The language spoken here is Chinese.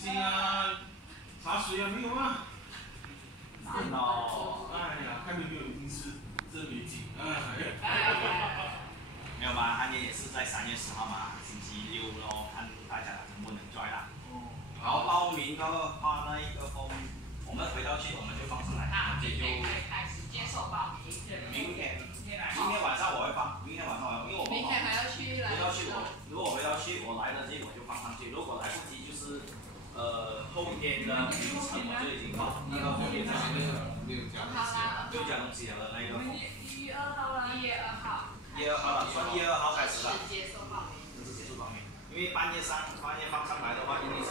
信啊，茶水啊没有啊？难哦。哎呀，看有没有一定是真没劲，没有吧？安年也是在3月10号嘛，星期六咯，看大家能不能拽啦。哦。好，报名的话，那一个风，我们回到去我们就放上来，明天可以开始接受报名。明天晚上我会放，明天晚上因为我明天还要去来。如果我回到去，我来得及我就放上去，如果来不及就是后天的凌晨我就已经放那个后天的6加东西了那个。1月2号了。1月2号。1月2号了，从1月2号开始了。接受报名。这是结束报名，因为半夜放上来的话，一定是